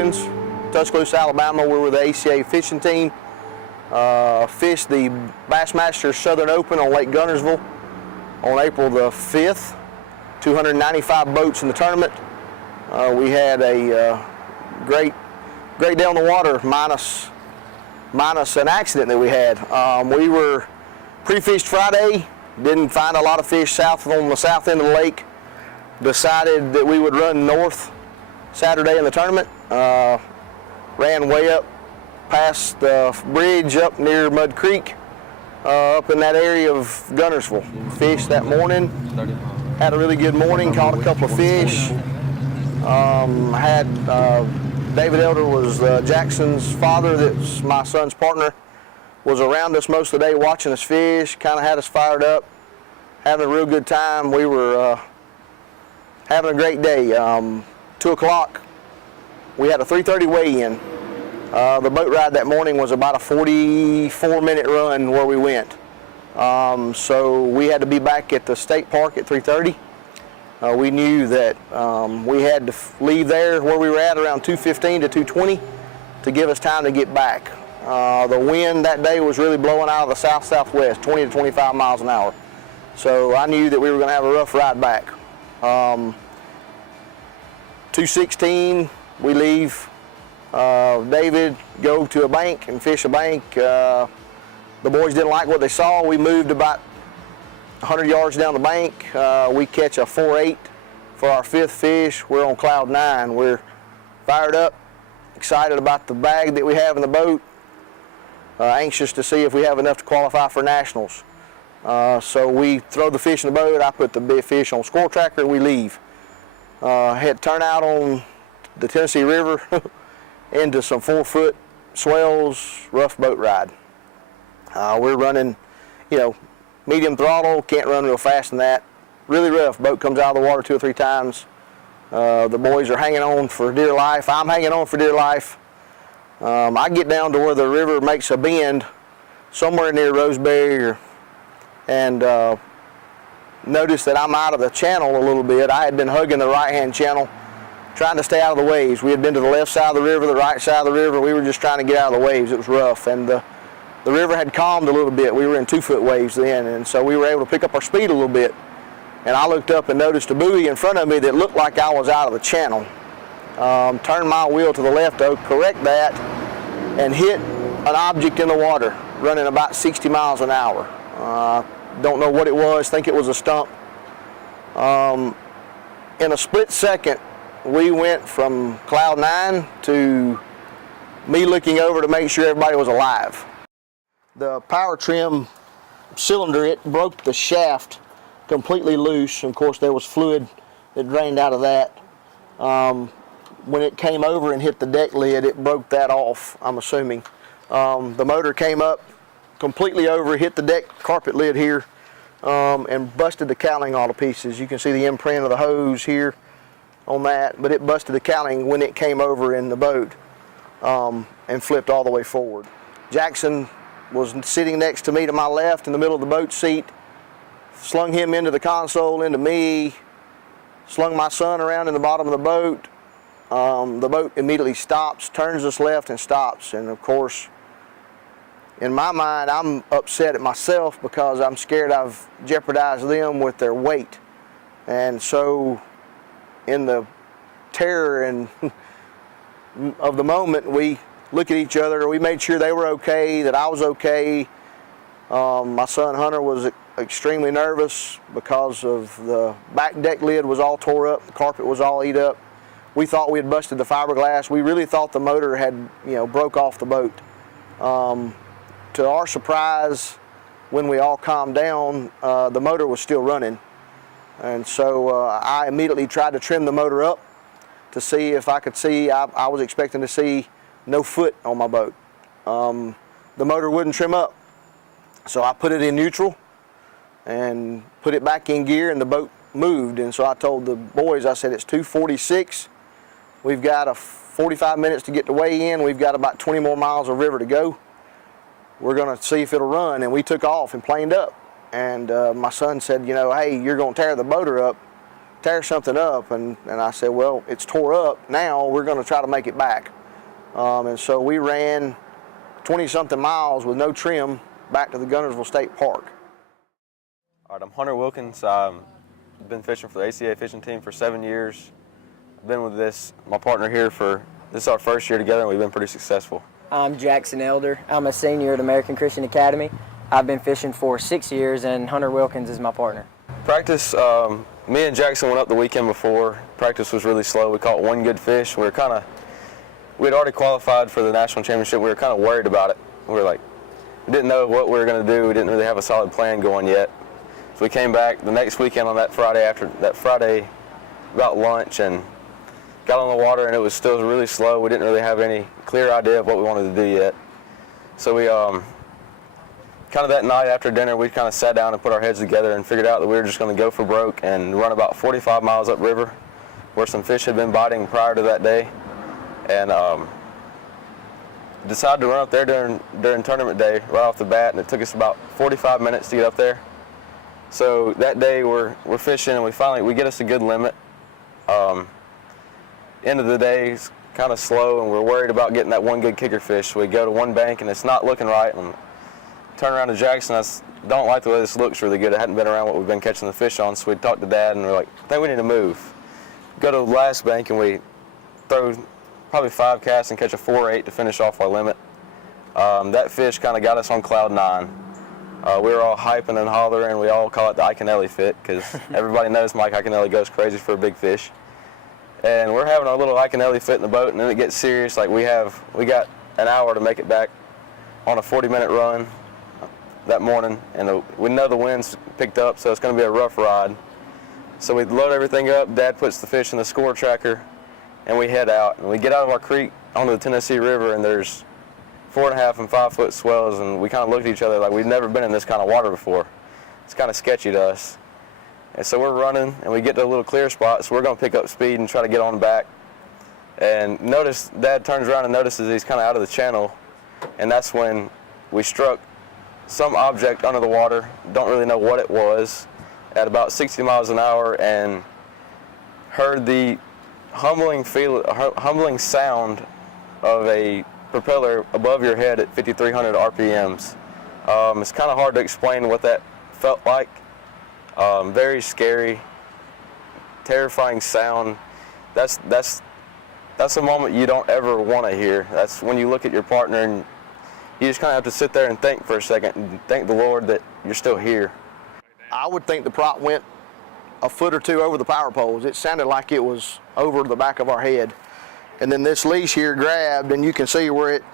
Hawkins, Tuscaloosa, Alabama. We're with the ACA fishing team. Fished the Bassmaster Southern Open on Lake Guntersville on April the 5th. 295 boats in the tournament. We had a great day on the water, minus an accident that we had. We were pre-fished Friday, didn't find a lot of fish on the south end of the lake. Decided that we would run north Saturday in the tournament. Ran way up past the bridge up near Mud Creek, up in that area of Guntersville. Fished that morning, had a really good morning, caught a couple of fish. David Elder was Jackson's father, that's my son's partner, was around us most of the day watching us fish, kind of had us fired up, having a real good time. We were having a great day. 2 o'clock, we had a 3:30 weigh-in. The boat ride that morning was about a 44-minute run where we went. So we had to be back at the state park at 3:30. We knew that we had to leave there where we were at around 2:15 to 2:20 to give us time to get back. The wind that day was really blowing out of the south-southwest, 20 to 25 miles an hour. So I knew that we were going to have a rough ride back. 2:16, we leave. David go to a bank and fish a bank. The boys didn't like what they saw. We moved about 100 yards down the bank. We catch a 4.8 for our 5th fish. We're on cloud 9. We're fired up, excited about the bag that we have in the boat, anxious to see if we have enough to qualify for nationals. So we throw the fish in the boat. I put the big fish on score tracker. We leave. Had turnout on the Tennessee River into some 4-foot swells, rough boat ride. We're running, medium throttle, can't run real fast in that. Really rough. Boat comes out of the water 2 or 3 times. The boys are hanging on for dear life. I'm hanging on for dear life. I get down to where the river makes a bend somewhere near Roseberry and notice that I'm out of the channel a little bit. I had been hugging the right-hand channel, trying to stay out of the waves. We had been to the left side of the river, the right side of the river. We were just trying to get out of the waves. It was rough, and the river had calmed a little bit. We were in 2-foot waves then, and so we were able to pick up our speed a little bit. And I looked up and noticed a buoy in front of me that looked like I was out of the channel. Turned my wheel to the left to correct that and hit an object in the water running about 60 miles an hour. Don't know what it was, think it was a stump. In a split second, we went from cloud 9 to me looking over to make sure everybody was alive. The power trim cylinder, it broke the shaft completely loose. Of course, there was fluid that drained out of that. When it came over and hit the deck lid, it broke that off, I'm assuming. The motor came up completely over, hit the deck carpet lid here, and busted the cowling all to pieces. You can see the imprint of the hose here on that, but it busted the cowling when it came over in the boat and flipped all the way forward. Jackson was sitting next to me to my left in the middle of the boat seat, slung him into the console, into me, slung my son around in the bottom of the boat. The boat immediately stops, turns us left and stops, and of course, in my mind, I'm upset at myself because I'm scared I've jeopardized them with their weight. And so, in the terror and of the moment, we look at each other. We made sure they were okay, that I was okay. My son Hunter was extremely nervous because of the back deck lid was all tore up, the carpet was all eat up. We thought we had busted the fiberglass. We really thought the motor had, broke off the boat. To our surprise, when we all calmed down, the motor was still running. And so I immediately tried to trim the motor up to see if I could see. I was expecting to see no foot on my boat. The motor wouldn't trim up. So I put it in neutral and put it back in gear, and the boat moved. And so I told the boys, I said, it's 2:46. We've got 45 minutes to get to weigh in. We've got about 20 more miles of river to go. We're going to see if it'll run. And we took off and planed up. And my son said, hey, you're going to tear the motor up. tear something up, and I said, well, it's tore up. Now we're going to try to make it back. And so we ran 20-something miles with no trim back to the Guntersville State Park. All right, I'm Hunter Wilkins. I've been fishing for the ACA fishing team for 7 years. I've been with my partner here this is our first year together, and we've been pretty successful. I'm Jackson Elder. I'm a senior at American Christian Academy. I've been fishing for 6 years, and Hunter Wilkins is my partner. Practice, me and Jackson went up the weekend before. Practice was really slow. We caught one good fish. We'd already qualified for the national championship. We were kind of worried about it. We didn't know what we were going to do. We didn't really have a solid plan going yet. So we came back the next weekend on that Friday about lunch, and got on the water, and it was still really slow. We didn't really have any clear idea of what we wanted to do yet. So we kind of that night after dinner, we kind of sat down and put our heads together and figured out that we were just going to go for broke and run about 45 miles upriver where some fish had been biting prior to that day, and decided to run up there during tournament day right off the bat, and it took us about 45 minutes to get up there. So that day we're fishing, and we get us a good limit. End of the day is kind of slow, and we're worried about getting that one good kicker fish. So we go to one bank, and it's not looking right, and turn around to Jackson. I don't like the way this looks really good. It hadn't been around what we've been catching the fish on, so we talked to Dad, and we're like, I think we need to move. Go to the last bank, and we throw probably 5 casts and catch a 4-8 to finish off our limit. That fish kind of got us on cloud 9. We were all hyping and hollering. We all call it the Iaconelli fit because everybody knows Mike Iaconelli goes crazy for a big fish. And we're having our little Iaconelli fit in the boat, and then it gets serious. Like we got an hour to make it back on a 40-minute run that morning, and we know the wind's picked up, so it's going to be a rough ride. So we load everything up. Dad puts the fish in the score tracker, and we head out. And we get out of our creek onto the Tennessee River, and there's 4.5 and 5 foot swells, and we kind of looked at each other like we've never been in this kind of water before. It's kind of sketchy to us. And so we're running, and we get to a little clear spot, so we're going to pick up speed and try to get on back. And Dad turns around and notices he's kind of out of the channel, and that's when we struck some object under the water, don't really know what it was, at about 60 miles an hour, and heard the humbling sound of a propeller above your head at 5,300 RPMs. It's kind of hard to explain what that felt like. Very scary, terrifying sound. That's a moment you don't ever want to hear. That's when you look at your partner and you just kind of have to sit there and think for a second and thank the Lord that you're still here. I would think the prop went a foot or two over the power poles. It sounded like it was over the back of our head. And then this leash here grabbed, and you can see where it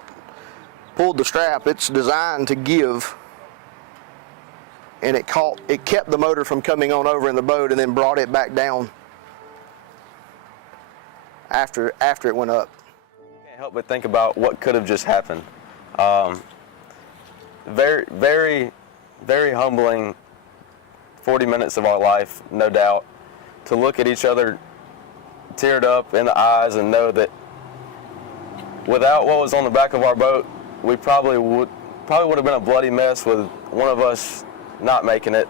pulled the strap. It's designed to give, and it kept the motor from coming on over in the boat and then brought it back down after it went up. Can't help but think about what could have just happened. Very, very, very humbling 40 minutes of our life, no doubt, to look at each other teared up in the eyes and know that without what was on the back of our boat, we probably would have been a bloody mess with one of us not making it.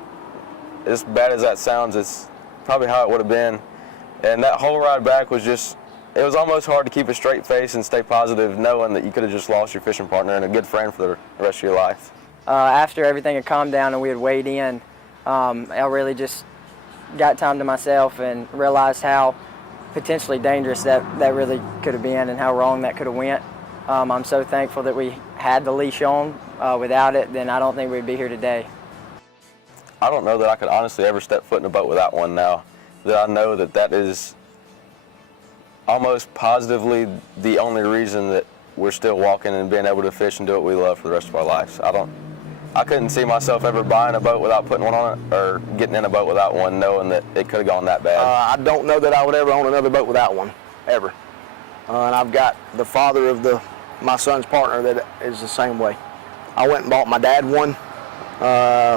As bad as that sounds, it's probably how it would have been. And that whole ride back was it was almost hard to keep a straight face and stay positive knowing that you could have just lost your fishing partner and a good friend for the rest of your life. After everything had calmed down and we had weighed in, I really just got time to myself and realized how potentially dangerous that really could have been and how wrong that could have went. I'm so thankful that we had the leash on. Without it, then I don't think we'd be here today. I don't know that I could honestly ever step foot in a boat without one now. That I know that is almost positively the only reason that we're still walking and being able to fish and do what we love for the rest of our lives. I couldn't see myself ever buying a boat without putting one on it or getting in a boat without one, knowing that it could have gone that bad. I don't know that I would ever own another boat without one, ever. And I've got the father of my son's partner that is the same way. I went and bought my dad one.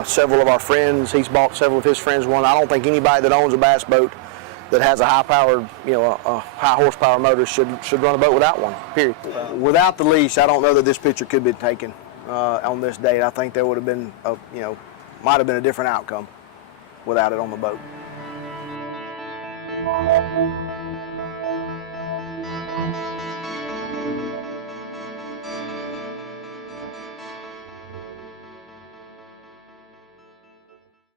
Several of our friends, he's bought several of his friends one. I don't think anybody that owns a bass boat that has a high-powered, a high-horsepower motor should run a boat without one, period. Without the leash, I don't know that this picture could be taken on this date. I think there would have been, might have been a different outcome without it on the boat. you.